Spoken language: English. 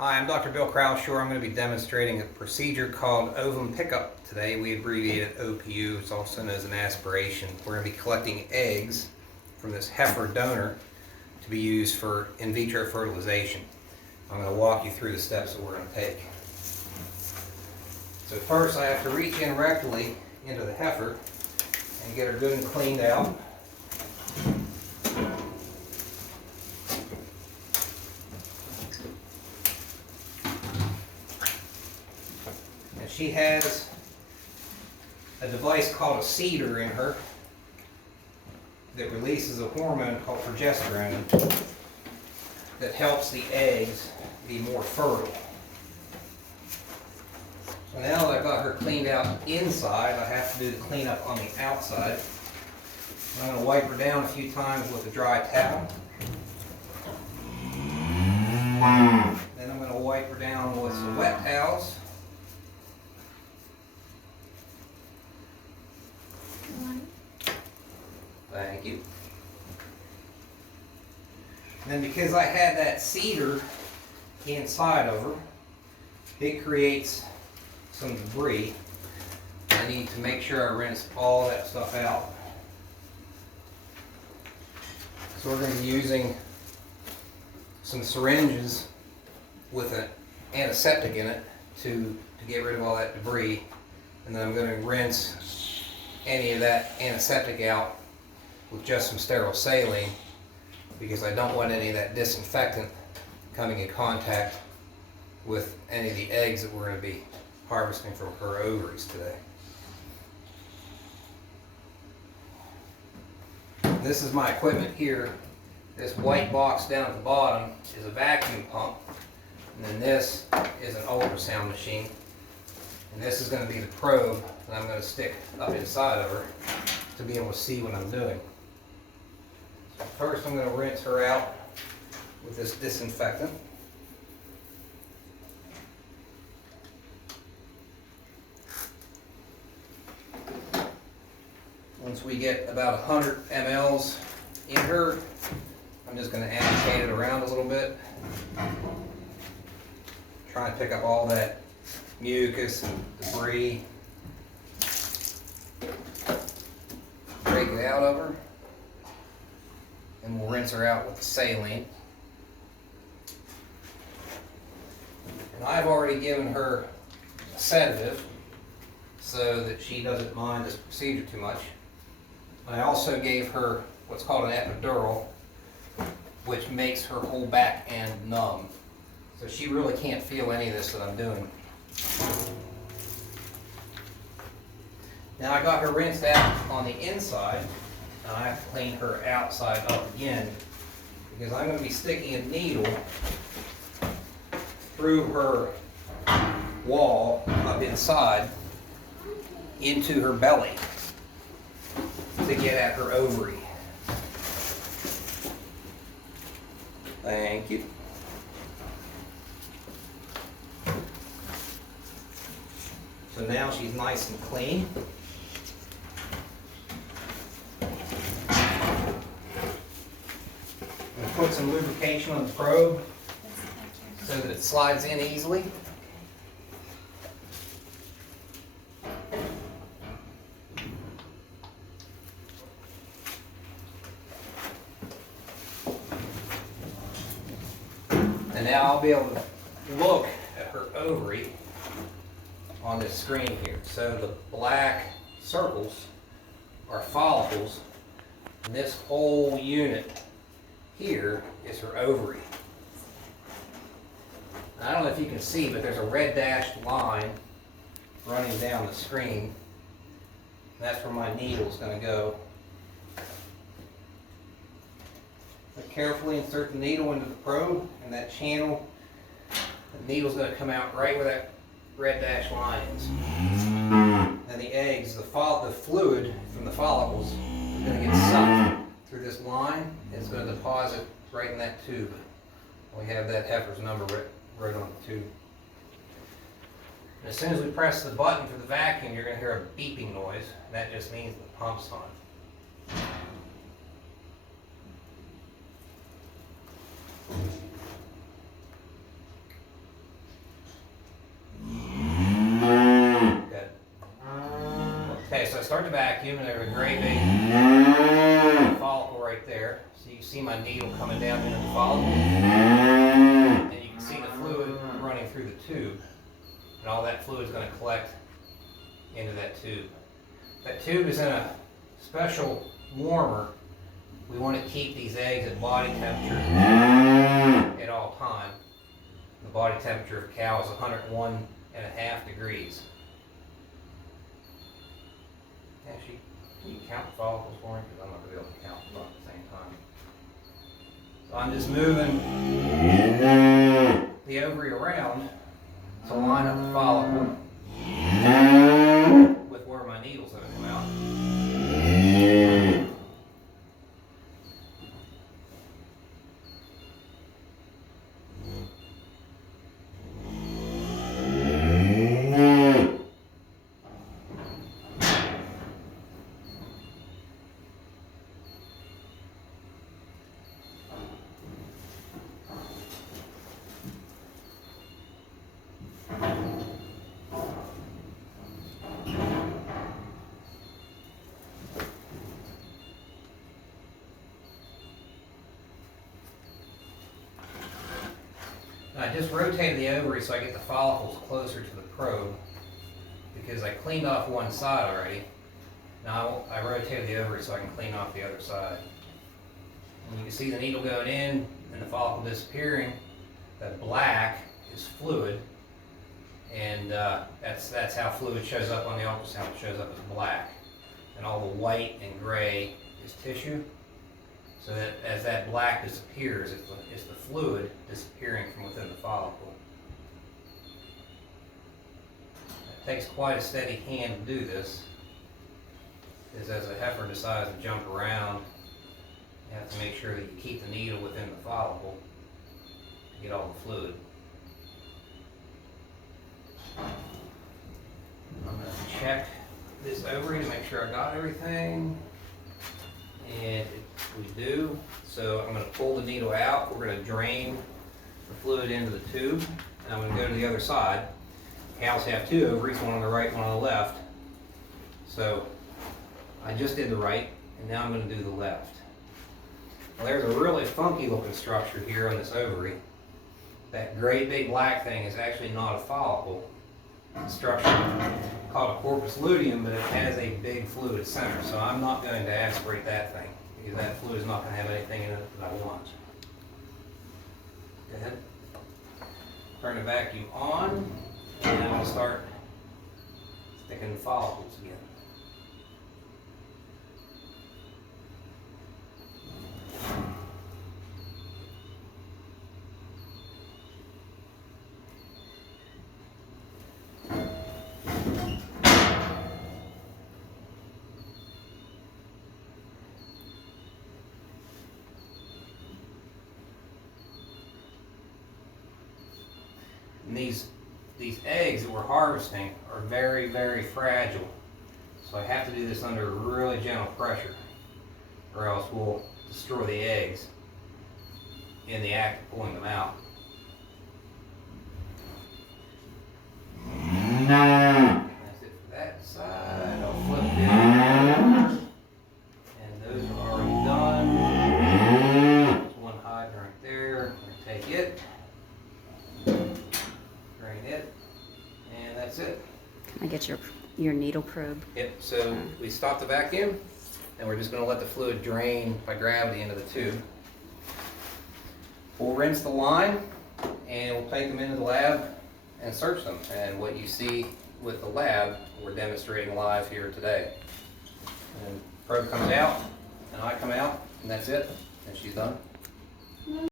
Hi, I'm Dr. Bill Crowshore. I'm going to be demonstrating a procedure called ovum pickup today. We abbreviate it OPU. It's also known as an aspiration. We're going to be collecting eggs from this heifer donor to be used for in vitro fertilization. I'm going to walk you through the steps that we're going to take. So first I have to reach in rectally into the heifer and get her good and cleaned out. She has a device called a seeder in her that releases a hormone called progesterone that helps the eggs be more fertile. So now that I've got her cleaned out inside, I have to do the cleanup on the outside. I'm going to wipe her down a few times with a dry towel. Then I'm going to wipe her down with some wet towels. Thank you. And then because I had that seeder inside of her, it creates some debris. I need to make sure I rinse all that stuff out. So we're going to be using some syringes with an antiseptic in it to get rid of all that debris. And then I'm going to rinse any of that antiseptic out with just some sterile saline, because I don't want any of that disinfectant coming in contact with any of the eggs that we're going to be harvesting from her ovaries today. This is my equipment here. This white box down at the bottom is a vacuum pump, and then this is an ultrasound machine, and this is going to be the probe that I'm going to stick up inside of her to be able to see what I'm doing. So first I'm going to rinse her out with this disinfectant. Once we get about 100 mLs in her, I'm just going to agitate it around a little bit. Try and pick up all that mucus and debris. Break it out of her. And we'll rinse her out with the saline. And I've already given her a sedative so that she doesn't mind this procedure too much. I also gave her what's called an epidural, which makes her whole back end numb. So she really can't feel any of this that I'm doing. Now I got her rinsed out on the inside. Now I have to clean her outside up again, because I'm going to be sticking a needle through her wall up inside into her belly to get at her ovary. Thank you. So now she's nice and clean. Put some lubrication on the probe so that it slides in easily. And now I'll be able to look at her ovary on this screen here. So the black circles are follicles, and this whole unit here is her ovary. I don't know if you can see, but there's a red dashed line running down the screen. That's where my needle is going to go. But carefully insert the needle into the probe, and that channel, the needle's going to come out right where that red dashed line is. And the eggs, the fluid from the follicles is going to get sucked through this line, and it's going to deposit right in that tube. We have that heifer's number right on the tube. And as soon as we press the button for the vacuum, you're going to hear a beeping noise. That just means the pump's on. so I start to vacuum, and there's a great big follicle right there. So you see my needle coming down into the follicle, and you can see the fluid running through the tube. And all that fluid is going to collect into that tube. That tube is in a special warmer. We want to keep these eggs at body temperature at all time. The body temperature of a cow is 101.5 degrees. Actually, can you count the follicles for me? Because I'm not going to be able to count them at the same time. So I'm just moving the ovary around to line up the follicle with where my needle's going to come out. I just rotated the ovary so I get the follicles closer to the probe because I cleaned off one side already. Now I rotated the ovary so I can clean off the other side. And you can see the needle going in and the follicle disappearing. That black is fluid, and that's how fluid shows up on the ultrasound. It shows up as black, and all the white and gray is tissue. So that as that black disappears, it's the fluid disappearing from within the follicle. It takes quite a steady hand to do this, because as a heifer decides to jump around, you have to make sure that you keep the needle within the follicle to get all the fluid. I'm going to check this ovary to make sure I got everything. And we do. So I'm going to pull the needle out. We're going to drain the fluid into the tube. And I'm going to go to the other side. Cows have two ovaries, one on the right, one on the left. So I just did the right, and now I'm going to do the left. Well, there's a really funky looking structure here on this ovary. That great big black thing is actually not a follicle. It's a structure called a corpus luteum, but it has a big fluid center. So I'm not going to aspirate that thing, because that fluid is not going to have anything in it that I want. Go ahead. Turn the vacuum on, and I'm going to start sticking the follicles again. And these eggs that we're harvesting are very, very fragile. So I have to do this under really gentle pressure, or else we'll destroy the eggs in the act of pulling them out. That's it for that side. I'll flip it. And those are already done. There's one hydrant right there. I'm going to take it. It, and that's it. Can I get your needle probe? Yep, so we stop the vacuum, and we're just going to let the fluid drain by gravity into the tube. We'll rinse the line, and we'll take them into the lab and search them. And what you see with the lab, we're demonstrating live here today. And the probe comes out, and I come out, and that's it, and she's done.